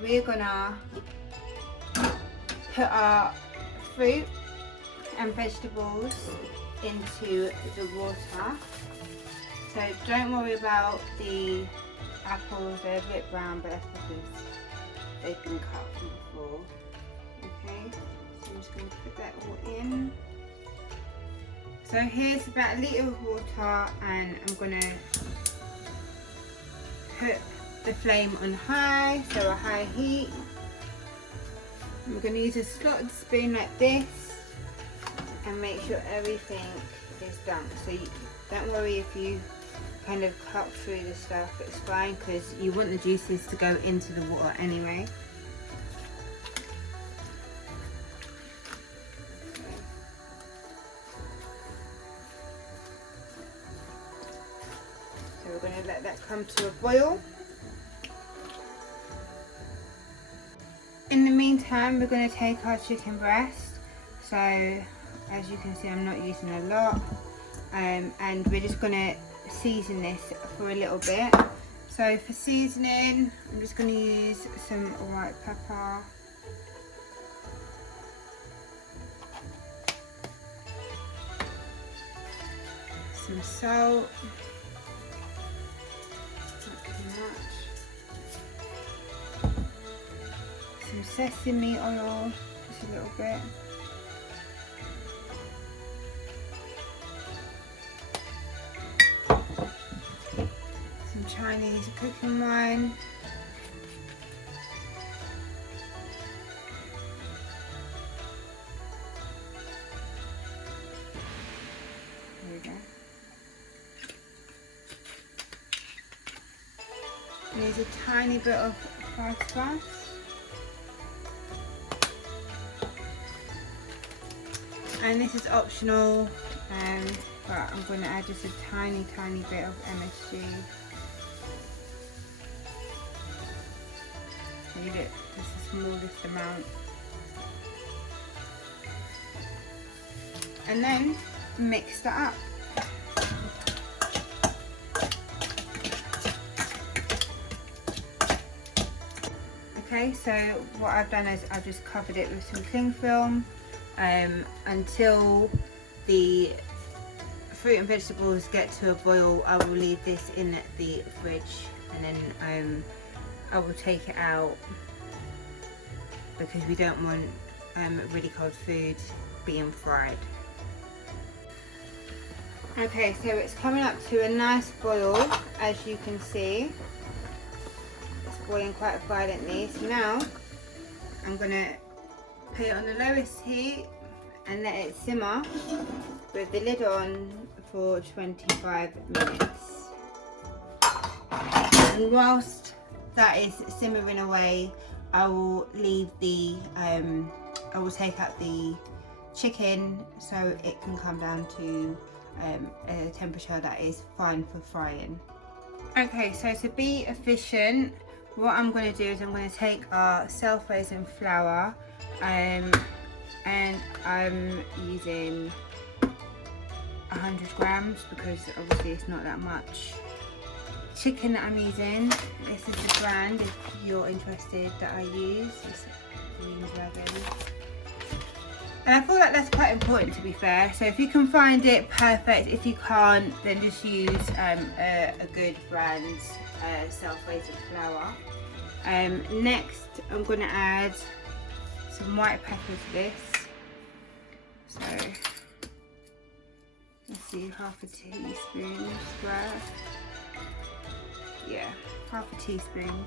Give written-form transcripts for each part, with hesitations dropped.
we're gonna put our fruit and vegetables into the water. So don't worry about the apples, they're a bit brown, but that's because they've been cut from before. Okay, so I'm just going to put that all in. So here's about a litre of water, and I'm going to put the flame on high, so a high heat. I'm going to use a slotted spoon like this and make sure everything is done. So don't worry if you kind of cut through the stuff, it's fine because you want the juices to go into the water anyway. So we're going to let that come to a boil. In the meantime, we're going to take our chicken breast. So as you can see, I'm not using a lot, and we're just going to season this for a little bit. So for seasoning, I'm just going to use some white pepper, some salt, not too much, some sesame oil, just a little bit. Chinese cooking wine, there we go. And there's a tiny bit of fried spice. And this is optional, but I'm going to add just a tiny bit of MSG. Need it just the smallest amount, and then mix that up. Okay, so what I've done is I've just covered it with some cling film until the fruit and vegetables get to a boil. I will leave this in the fridge, and then I will take it out because we don't want really cold food being fried. Okay, so it's coming up to a nice boil, as you can see. It's boiling quite violently. So now I'm going to put it on the lowest heat and let it simmer with the lid on for 25 minutes. And whilst that is simmering away, I will leave the I will take out the chicken so it can come down to a temperature that is fine for frying. Okay, so to be efficient, what I'm going to do is I'm going to take our self-raising flour, and I'm using 100 grams because obviously it's not that much. Chicken that I'm using, this is the brand if you're interested that I use, it's Green Dragon. And I feel like that's quite important, to be fair, so if you can find it, perfect. If you can't, then just use a good brand self-raising flour. Next I'm going to add some white pepper to this, so let's see, half a teaspoon worth. Yeah, half a teaspoon.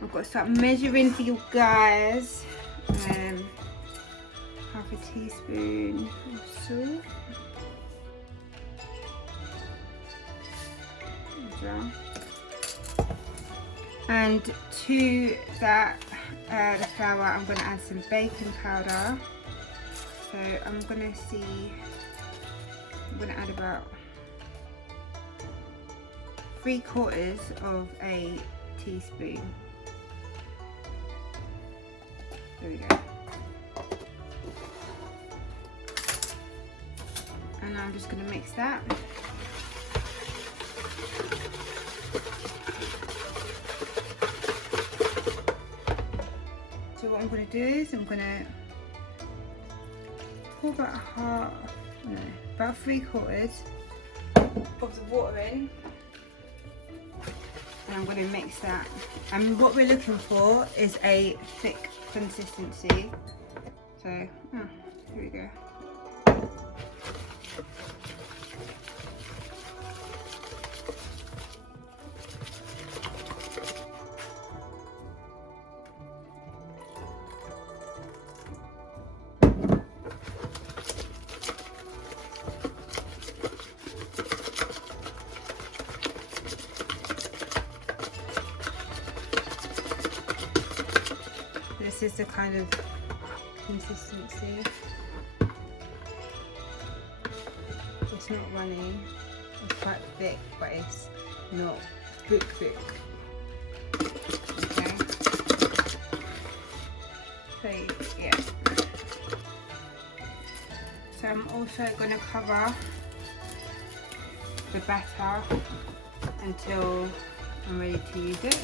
I've got to start measuring for you guys. Half a teaspoon of salt. And to that, the flour, I'm going to add some baking powder. So I'm going to add about 3/4 of a teaspoon. There we go. And I'm just going to mix that. what I'm going to do is I'm going to pour about about 3/4 of the water in, and I'm going to mix that. And what we're looking for is a thick consistency. So here we go. This is the kind of consistency. It's not running, it's quite thick, but it's not thick. Okay. So yeah. So I'm also going to cover the batter until I'm ready to use it.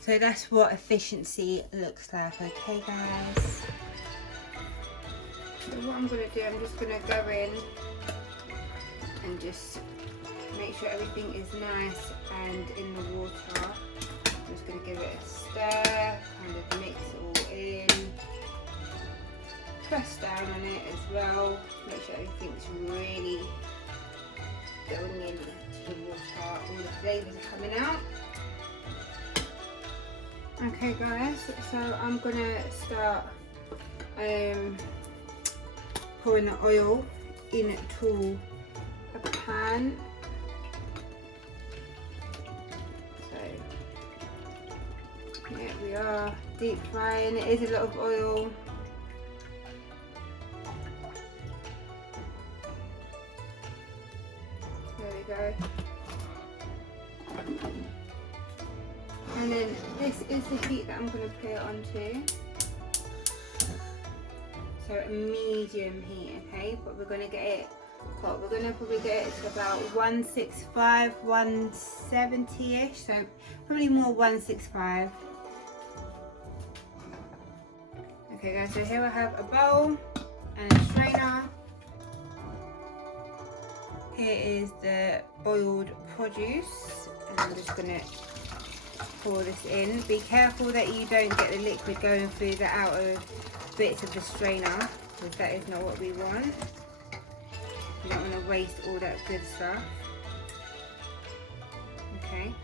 So that's what efficiency looks like, okay guys? So what I'm going to do, I'm just going to go in and just make sure everything is nice and in the water. I'm just going to give it a stir, kind of mix it all in. Press down on it as well, make sure everything's really going into the water, all the flavours are coming out. Okay guys, so I'm gonna start pouring the oil into a pan. So here we are, deep frying. It is a lot of oil. There we go. And then this is the heat that I'm going to put it onto. So a medium heat, okay? But we're going to get it hot. We're going to probably get it to about 165, 170-ish. So probably more 165. Okay guys, so here I have a bowl and a strainer. Here is the boiled produce. And I'm just going to pour this in. Be careful that you don't get the liquid going through the outer bits of the strainer, because that is not what we want. You don't want to waste all that good stuff. Okay.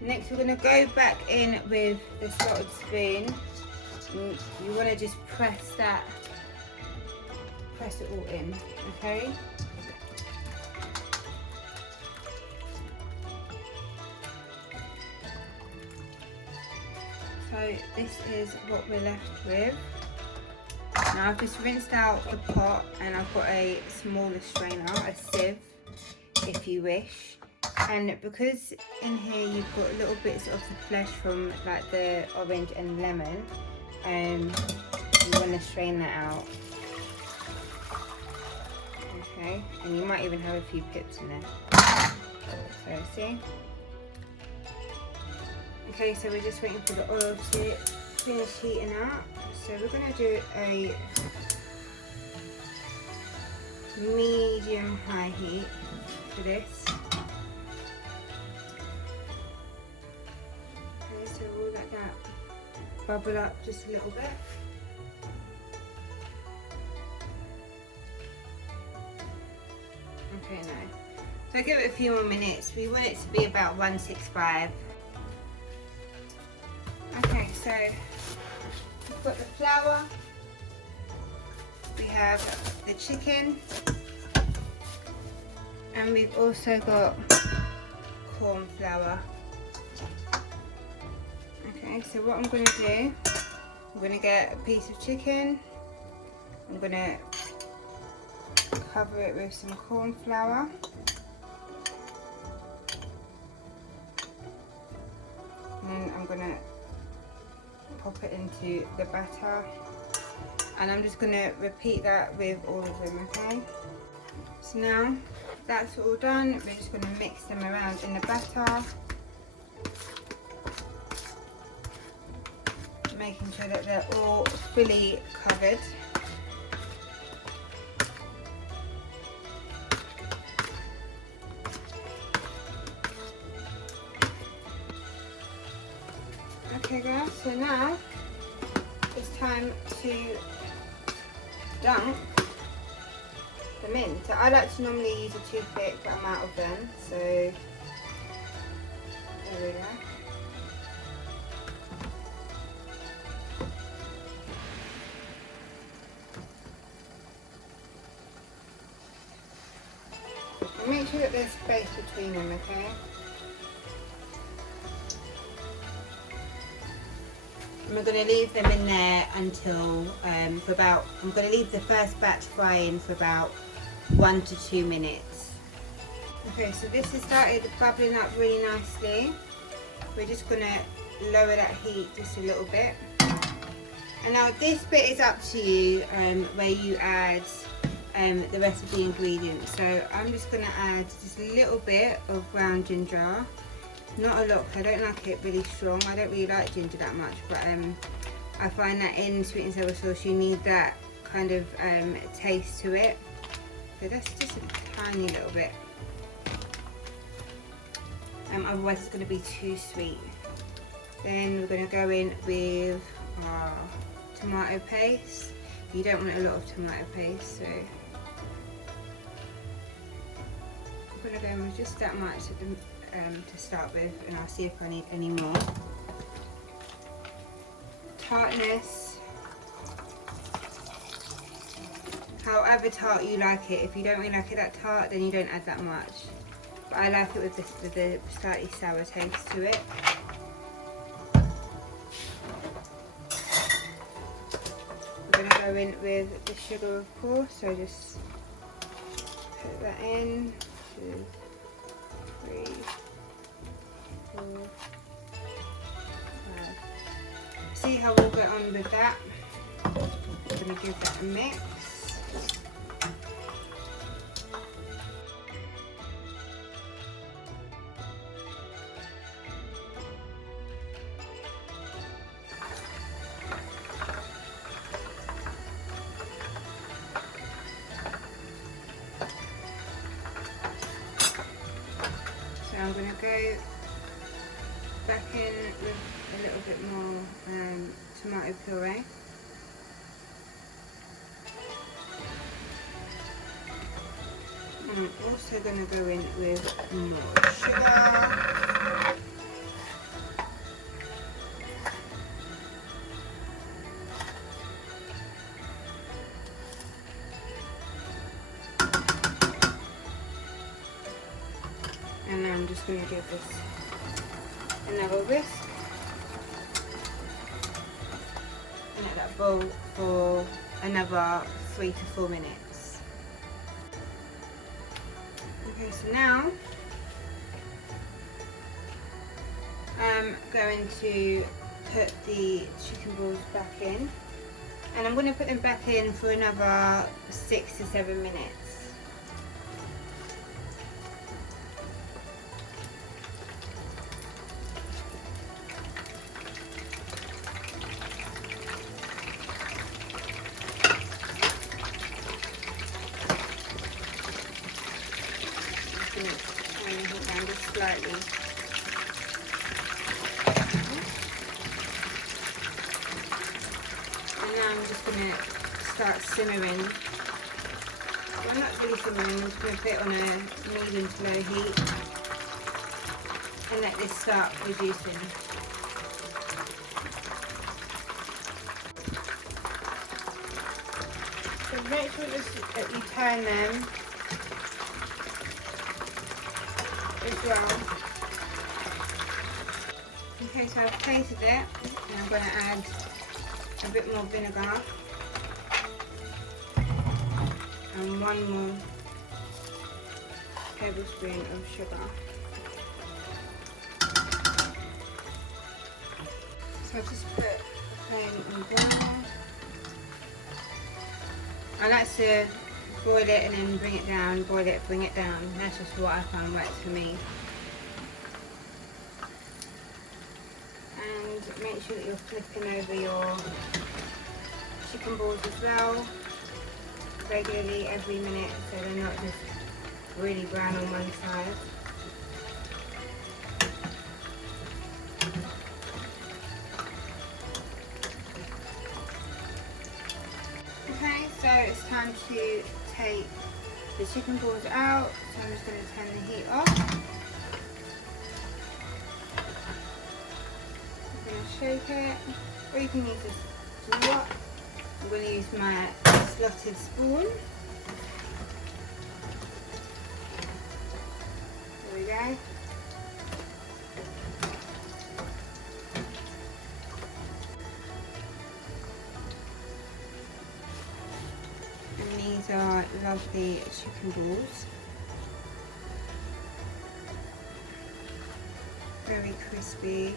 Next we're going to go back in with the slotted spoon. You want to just press it all in, okay? So this is what we're left with. Now I've just rinsed out the pot and I've got a smaller strainer, a sieve if you wish. And because in here you've got little bits of the flesh from like the orange and lemon, you want to strain that out. Okay, and you might even have a few pips in there. So see? Okay, so we're just waiting for the oil to finish heating up. So we're going to do a medium-high heat for this. Okay, so we'll let that bubble up just a little bit. Okay, nice. So give it a few more minutes. We want it to be about 165. Okay, so we've got the flour, we have the chicken, and we've also got corn flour. Okay, so what I'm going to do, I'm going to get a piece of chicken, I'm going to cover it with some corn flour. And then I'm going to pop it into the batter, and I'm just going to repeat that with all of them, okay? So now that's all done, we're just going to mix them around in the batter. making sure that they're all fully covered. Okay guys, so now it's time to dunk them in. So I like to normally use a toothpick, but I'm out of them, so there we go. And make sure that there's space between them, okay? And we're going to leave them in there until I'm going to leave the first batch frying for about 1 to 2 minutes. Okay, so this has started bubbling up really nicely. We're just going to lower that heat just a little bit. And now this bit is up to you where you add the rest of the ingredients. So I'm just going to add just a little bit of ground ginger. Not a lot, because I don't like it really strong. I don't really like ginger that much, but I find that in sweet and sour sauce you need that kind of taste to it. So that's just a tiny little bit. Otherwise it's going to be too sweet. Then we're going to go in with our tomato paste. You don't want a lot of tomato paste, so I'm going to go in with just that much to start with, and I'll see if I need any more. Tartness, however tart you like it. If you don't really like it that tart, then you don't add that much. But I like it with the slightly sour taste to it. I'm going to go in with the sugar, of course, so just put that in. 2, 3, 4, 5. See how we'll get on with that. I'm going to give that a mix. I'm going to go back in with a little bit more tomato puree. I'm also going to go in with more sugar. And I'm just going to give this another whisk and let that boil for another 3 to 4 minutes. Okay, so now I'm going to put the chicken balls back in, and I'm going to put them back in for another 6 to 7 minutes. Slightly. And now I'm just going to start simmering. Well, not really simmering, I'm just going to put it on a medium to low heat and let this start reducing. So make sure that you turn them as well. Okay, so I've plated it, and I'm going to add a bit more vinegar and 1 more tablespoon of sugar. So I've just put the flame on boil. I like to boil it and then bring it down, boil it, bring it down. That's just what I found works for me. And make sure that you're flipping over your chicken balls as well, regularly every minute, so they're not just really brown on one side. Okay, so it's time to take the chicken balls out, so I'm just going to turn the heat off. I'm going to shake it, or you can use a slot. I'm going to use my slotted spoon. There we go. And these are lovely chicken balls. Very crispy.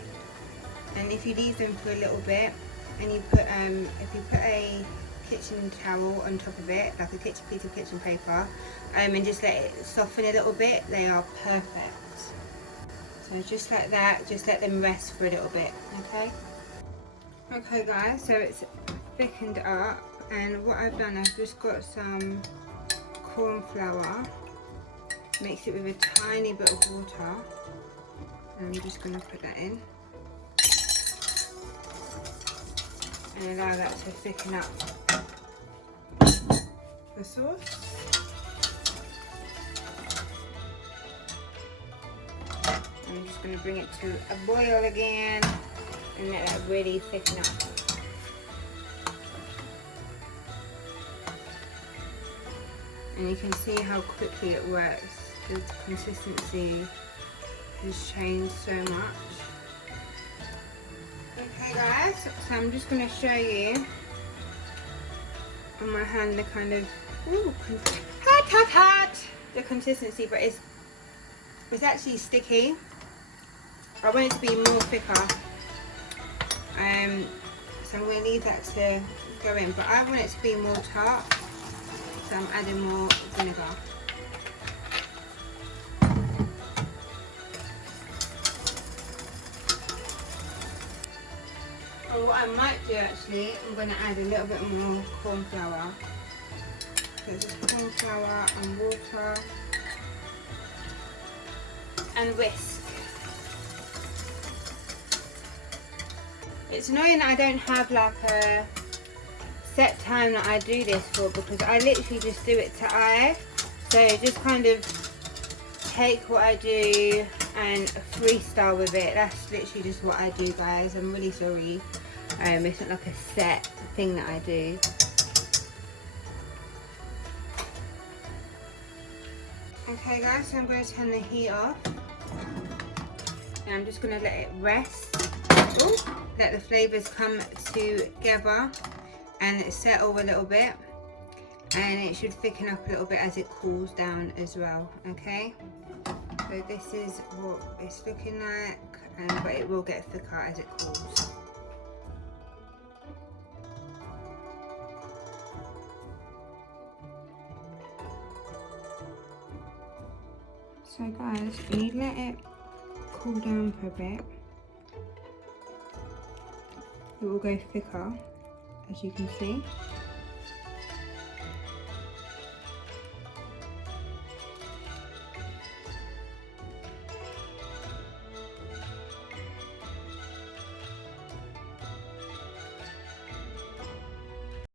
And if you leave them for a little bit, and you put if you put a kitchen towel on top of it, like a piece of kitchen paper, and just let it soften a little bit, they are perfect. So just like that, just let them rest for a little bit, okay? Okay guys, so it's thickened up, and what I've done, I've just got some corn flour, mixed it with a tiny bit of water, and I'm just going to put that in. And allow that to thicken up the sauce. I'm just going to bring it to a boil again and let that really thicken up. And you can see how quickly it works. The consistency has changed so much. Okay guys, so I'm just going to show you on my hand the kind of the consistency, but it's actually sticky. I want it to be more thicker, so I'm going to leave that to go in, but I want it to be more tart, so I'm adding more vinegar. And what I might do actually, I'm going to add a little bit more corn flour. So just corn flour and water and whisk. It's annoying that I don't have like a set time that I do this for, because I literally just do it to eye. So just kind of take what I do and freestyle with it. That's literally just what I do, guys. I'm really sorry. It's not like a set thing that I do. Okay guys, so I'm going to turn the heat off. And I'm just going to let it rest. Ooh, let the flavours come together and settle a little bit. And it should thicken up a little bit as it cools down as well, okay? So this is what it's looking like, but it will get thicker as it cools. So guys, when you let it cool down for a bit, it will go thicker, as you can see.